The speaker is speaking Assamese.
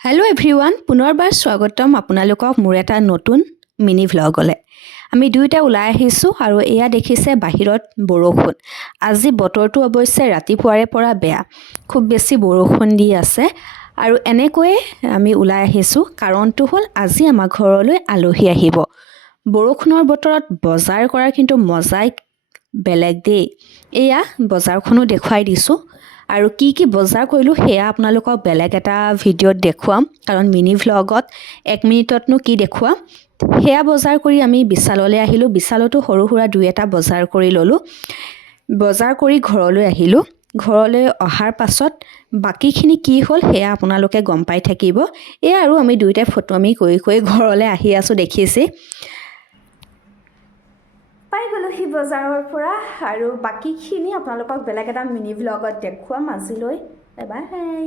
হেল্ল' এভৰিৱান, পুনৰবাৰ স্বাগতম আপোনালোকক মোৰ এটা নতুন মিনি ভ্লগলৈ। আমি দুয়োটা ওলাই আহিছোঁ আৰু এয়া দেখিছে বাহিৰত বৰষুণ। আজি বতৰটো অৱশ্যে ৰাতিপুৱাৰে পৰা বেয়া, খুব বেছি বৰষুণ দি আছে আৰু এনেকৈয়ে আমি ওলাই আহিছোঁ। কাৰণটো হ'ল আজি আমাৰ ঘৰলৈ আলহী আহিব। বৰষুণৰ বতৰত বজাৰ কৰাৰ কিন্তু মজাই বেলেগ দেই। এয়া বজাৰখনো দেখুৱাই দিছোঁ আৰু কি কি বজাৰ কৰিলোঁ সেয়া আপোনালোকক বেলেগ এটা ভিডিঅ'ত দেখুৱাম, কাৰণ মিনি ভ্লগত 1 মিনিটতনো কি দেখুৱাম। সেয়া বজাৰ কৰি আমি বিশাললৈ আহিলোঁ। বিশালতো সৰু সুৰা দুই এটা বজাৰ কৰি ল'লোঁ। বজাৰ কৰি ঘৰলৈ আহিলোঁ। ঘৰলৈ অহাৰ পাছত বাকীখিনি কি হ'ল সেয়া আপোনালোকে গম পাই থাকিব। এয়া আৰু আমি দুয়োটাই ফটোৱামি কৰি ঘৰলৈ আহি আছোঁ, দেখিছে। পাই গ'লোঁ সি বজাৰৰ পৰা আৰু বাকীখিনি আপোনালোকক বেলেগ এটা মিনি ভ্লগত দেখুৱাম। আজিলৈ বাই বাই।